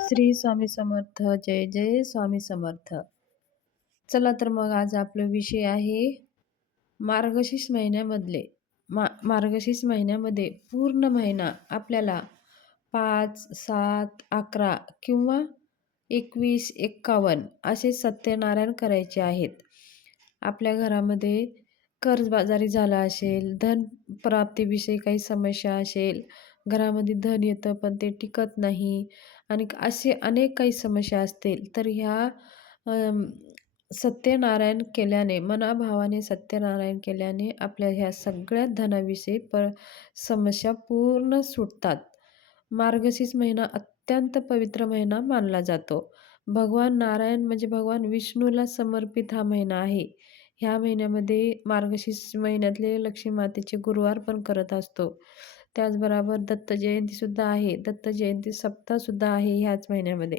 श्री स्वामी समर्थ. जय जय स्वामी समर्थ. चला तर मग आज आपला विषय आहे मार्गशीर्ष महिन्यामधले मार्गशीर्ष महिन्यामध्ये पूर्ण महिना आपल्याला 5, 7, 11 किंवा 21, 51 असे सत्यनारायण करायचे आहेत. आपल्या घरामध्ये कर्जबाजारी झाला असेल, धन प्राप्तीविषयी काही समस्या असेल, घरामध्ये धन येतं पण ते टिकत नाही आणि असे अनेक काही समस्या असतील, तर ह्या सत्यनारायण केल्याने, मनाभावाने सत्यनारायण केल्याने आपल्या ह्या सगळ्या धनाविषयी समस्या पूर्ण सुटतात. मार्गशीर्ष महिना अत्यंत पवित्र महिना मानला जातो. भगवान नारायण म्हणजे भगवान विष्णूला समर्पित हा महिना आहे. ह्या महिन्यामध्ये मार्गशीर्ष महिन्यातले लक्ष्मी मातेचे गुरुवार पण करत असतो. त्याचबरोबर दत्त जयंतीसुद्धा आहे. दत्त जयंती सप्ताहसुद्धा आहे ह्याच महिन्यामध्ये.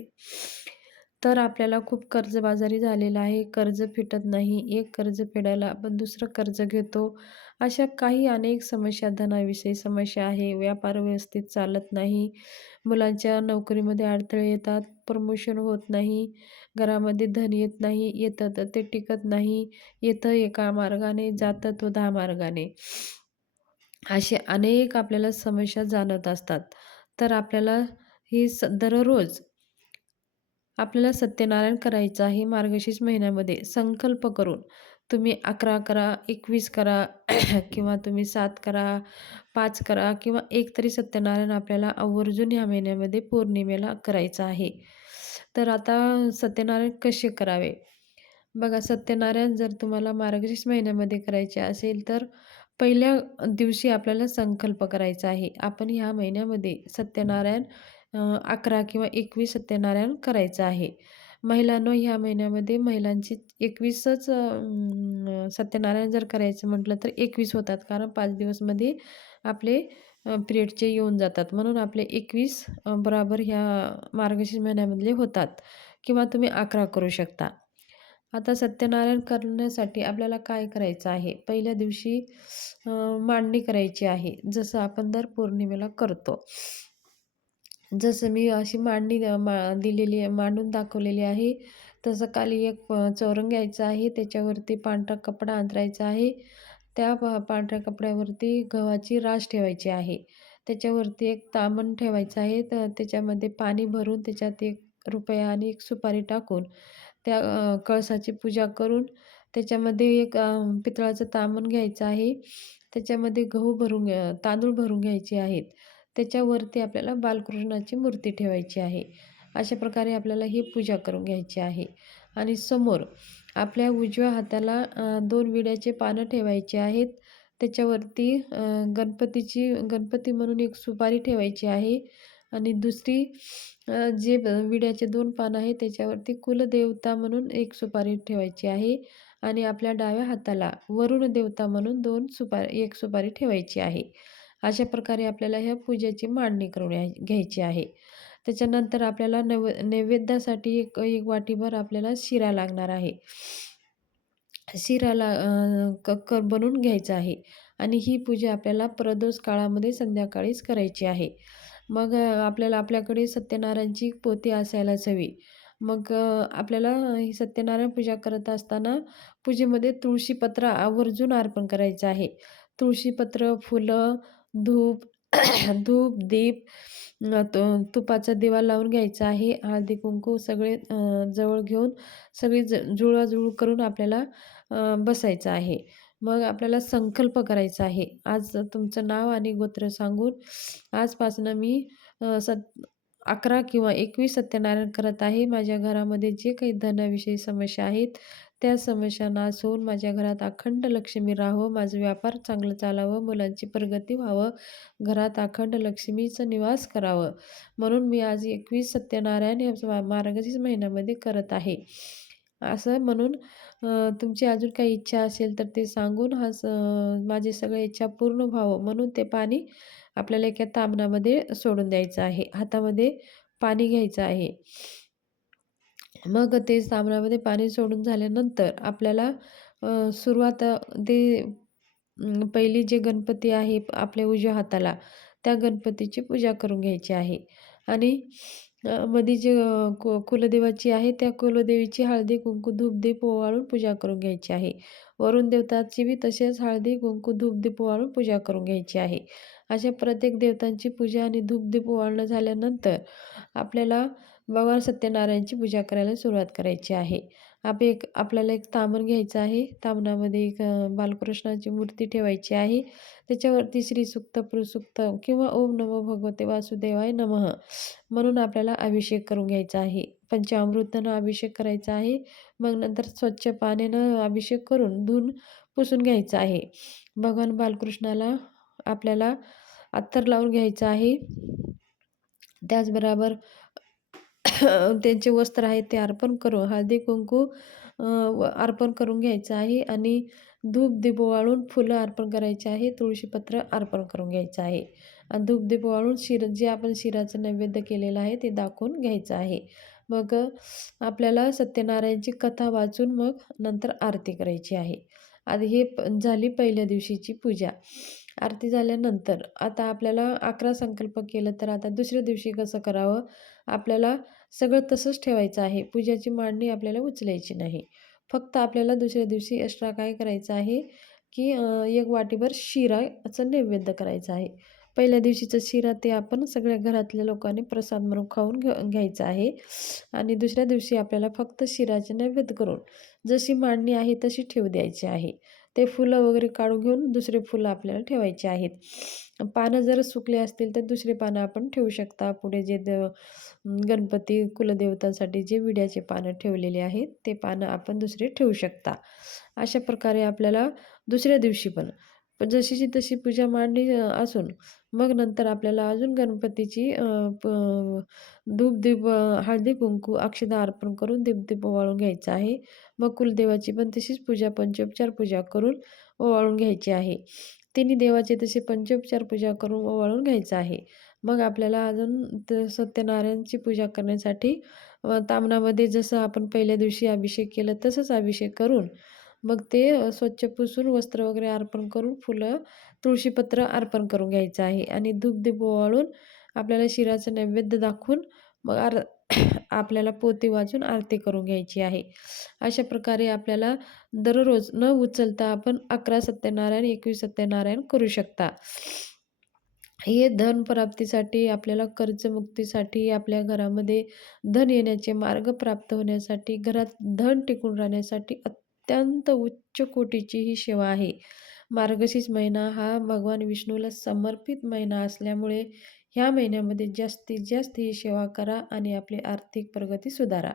तर आपल्याला खूप कर्जबाजारी झालेला आहे, कर्ज फिटत नाही, एक कर्ज फेडायला आपण दुसरं कर्ज घेतो. अशा काही अनेक समस्या, धनाविषयी समस्या आहे, व्यापार व्यवस्थित चालत नाही, मुलांच्या नोकरीमध्ये अडथळे येतात, प्रमोशन होत नाही, घरामध्ये धन येत नाही, येतं तर ते टिकत नाही, येतं एका मार्गाने, जातं तो 10 मार्गाने. असे अनेक आपल्याला समस्या जाणवत असतात. तर आपल्याला ही दररोज आपल्याला सत्यनारायण करायचं आहे. मार्गशीर्ष महिन्यामध्ये संकल्प करून तुम्ही 11 करा, 21 करा किंवा तुम्ही 7 करा, 5 करा किंवा एक तरी सत्यनारायण आपल्याला आवर्जून ह्या महिन्यामध्ये पौर्णिमेला करायचं आहे. तर आता सत्यनारायण कसे करावे? बघा, सत्यनारायण जर तुम्हाला मार्गशीर्ष महिन्यामध्ये करायचे असेल, तर पहिल्या दिवशी आपल्याला संकल्प करायचा आहे. आपण ह्या महिन्यामध्ये सत्यनारायण 11 किंवा 21 सत्यनारायण करायचं आहे. महिलांनो, ह्या महिन्यामध्ये महिलांची 21च सत्यनारायण जर करायचं म्हटलं तर 21 होतात. कारण 5 दिवसमध्ये आपले पिरियडचे येऊन जातात. म्हणून आपले 21 बरोबर ह्या मार्गशीर्ष महिन्यामधले होतात किंवा तुम्ही 11 करू शकता. आता सत्यनारायण करण्यासाठी आपल्याला काय करायचं आहे? पहिल्या दिवशी मांडणी करायची आहे, जसं आपण दर पौर्णिमेला करतो. जसं मी अशी मांडणी दिलेली आहे, मांडून दाखवलेली आहे. तसं खाली एक चौरंग घ्यायचं आहे, त्याच्यावरती पांढरा कपडा अंथरायचा आहे. त्या पांढऱ्या कपड्यावरती गव्हाची रास ठेवायची आहे. त्याच्यावरती एक ताम्हण ठेवायचं आहे. तर त्याच्यामध्ये पाणी भरून त्याच्यात ₹1 आणि एक सुपारी टाकून त्या कळसाची पूजा करून त्याच्यामध्ये एक पितळाचं ताम्हण घ्यायचं आहे. त्याच्यामध्ये तांदूळ भरून घ्यायचे आहेत. त्याच्यावरती आपल्याला बालकृष्णाची मूर्ती ठेवायची आहे. अशा प्रकारे आपल्याला ही पूजा करून घ्यायची आहे. आणि समोर आपल्या उजव्या हाताला 2 विड्याचे पानं ठेवायचे आहेत. त्याच्यावरती गणपती म्हणून एक सुपारी ठेवायची आहे आणि दुसरी जे विड्याचे 2 पानं आहेत त्याच्यावरती कुलदेवता म्हणून एक सुपारी ठेवायची आहे आणि आपल्या डाव्या हाताला वरुण देवता म्हणून 1 सुपारी ठेवायची आहे. अशा प्रकारे आपल्याला ह्या पूजेची मांडणी करून घ्यायची आहे. त्याच्यानंतर आपल्याला नैवेद्यासाठी एक एक वाटीभर आपल्याला शिरा लागणार आहे. शिराला बनवून घ्यायचा आहे आणि ही पूजा आपल्याला प्रदोष काळामध्ये संध्याकाळीच करायची आहे. मग आपल्याकडे सत्यनारायणची पोथी असायलाच हवी. मग आपल्याला ही सत्यनारायण पूजा करत असताना पूजेमध्ये तुळशीपत्र आवर्जून अर्पण करायचं आहे. तुळशीपत्र, फुलं, धूप धूप, दीप, तुपाचा दिवा लावून घ्यायचा आहे. हळदी कुंकू सगळे जवळ घेऊन सगळी जुळवाजुळव करून आपल्याला बसायचं आहे. मग आपल्याला संकल्प करायचा आहे. आज तुमचं नाव आणि गोत्र सांगून आजपासनं मी 11 किंवा 21 सत्यनारायण करत आहे. माझ्या घरामध्ये जे काही धनाविषयी समस्या आहेत, त्या समस्या नाश होऊन माझ्या घरात अखंड लक्ष्मी राहावं, माझं व्यापार चांगलं चालावं, मुलांची प्रगती व्हावं, घरात अखंड लक्ष्मीचं निवास करावं. म्हणून मी आज 21 सत्यनारायण या मार्गशीर्ष महिन्यामध्ये करत आहे. असं म्हणून तुमची अजून काही इच्छा असेल तर ते सांगून माझी सगळ्या इच्छा पूर्ण व्हावं म्हणून ते पाणी आपल्याला एका ताम्हणामध्ये सोडून द्यायचं आहे. हातामध्ये पाणी घ्यायचं आहे. मग ते ताम्हणामध्ये पाणी सोडून झाल्यानंतर आपल्याला सुरुवात ते पहिली जे गणपती आहे आपल्या उजव्या हाताला, त्या गणपतीची पूजा करून घ्यायची आहे आणि मध्ये जे कुलदेवाची आहे त्या कुलदेवीची हळदी कुंकू धूप दीप ओवाळून पूजा करून घ्यायची आहे. वरुण देवताची बी तसेच हळदी कुंकू धूप दीप ओवाळून पूजा करून घ्यायची आहे. अशा प्रत्येक देवतांची पूजा आणि धूप दीप ओवाळणं झाल्यानंतर आपल्याला भगवान सत्यनारायणची पूजा करायला सुरुवात करायची आहे. आपल्याला एक ताम्हण घ्यायचं आहे. ताम्हणामध्ये एक बालकृष्णाची मूर्ती ठेवायची आहे. त्याच्यावरती श्रीसूक्त, पुरुसूक्त किंवा ओम नमो भगवते वासुदेवाय नमः म्हणून आपल्याला अभिषेक करून घ्यायचा आहे. पंचामृतानं अभिषेक करायचा आहे. मग नंतर स्वच्छ पाण्यानं अभिषेक करून धुवून पुसून घ्यायचं आहे. भगवान बालकृष्णाला आपल्याला अत्तर लावून घ्यायचं आहे. त्याचबरोबर त्यांचे वस्त्र आहेत ते अर्पण करून हळदी-कुंकू अर्पण करून घ्यायचं आहे आणि धूप-दीप ओवाळून फुलं अर्पण करायची आहे. तुळशीपत्र अर्पण करून घ्यायचं आहे. आणि धूप-दीप ओवाळून जे आपण शिराचं नैवेद्य केलेलं आहे ते दाखवून घ्यायचं आहे. मग आपल्याला सत्यनारायणची कथा वाचून मग नंतर आरती करायची आहे. आधी हे झाली पहिल्या दिवशीची पूजा. आरती झाल्यानंतर आता आपल्याला 11 संकल्प केलं तर आता दुसऱ्या दिवशी कसं करावं? आपल्याला सगळं तसंच ठेवायचं आहे. पूजाची मांडणी आपल्याला उचलायची नाही. फक्त आपल्याला दुसऱ्या दिवशी एक्स्ट्रा काय करायचं आहे, की 1 वाटीभर शिराचा नैवेद्य करायचा आहे. पहिल्या दिवशीचा शिरा ते आपण सगळ्या घरातल्या लोकांनी प्रसाद म्हणून खाऊन घ्यायचा आहे आणि दुसऱ्या दिवशी आपल्याला फक्त शिराचे नैवेद्य करून जशी मांडणी आहे तशी ठेवू द्यायची आहे. ते फुलं वगैरे काढून घेऊन दुसरे फुलं आपल्याला ठेवायचे आहेत. पानं जर सुकले असतील तर दुसरी पानं आपण ठेवू शकता. पुढे जे गणपती कुलदेवतांसाठी जे विड्याचे पानं ठेवलेले आहेत ते पानं आपण दुसरे ठेवू शकता. अशा प्रकारे आपल्याला दुसऱ्या दिवशी पण जशीची तशी पूजा मांडणी असून मग नंतर आपल्याला अजून गणपतीची धूप-दीप हळदी-कुंकू, अक्षदा अर्पण करून दीप-दीप ओवाळून घ्यायचा आहे. मग कुलदेवाची पण तशीच पूजा, पंचोपचार पूजा करून ओवाळून घ्यायची आहे. तिन्ही देवाचे तसे पंचोपचार पूजा करून ओवाळून घ्यायचं आहे. मग आपल्याला अजून सत्यनारायणची पूजा करण्यासाठी ताम्हणामध्ये जसं आपण पहिल्या दिवशी अभिषेक केलं तसंच अभिषेक करून मग ते स्वच्छ पुसून वस्त्र वगैरे अर्पण करून फुलं, तुळशीपत्र अर्पण करून घ्यायचं आहे आणि धूप-दीप ओवाळून आपल्याला शिराचं नैवेद्य दाखवून मग आपल्याला पोथी वाचून आरती करून घ्यायची आहे. अशा प्रकारे आपल्याला दररोज न उचलता आपण 11 सत्यनारायण, 21 सत्यनारायण करू शकता. हे धन प्राप्तीसाठी, आपल्याला कर्जमुक्तीसाठी, आपल्या घरामध्ये धन येण्याचे मार्ग प्राप्त होण्यासाठी, घरात धन टिकून राहण्यासाठी अत्यंत उच्च कोटीची ही सेवा आहे. मार्गशीर्ष महिना हा भगवान विष्णूला समर्पित महिना असल्यामुळे ह्या महिन्यामध्ये जास्तीत जास्त ही सेवा करा आणि आपली आर्थिक प्रगती सुधारा.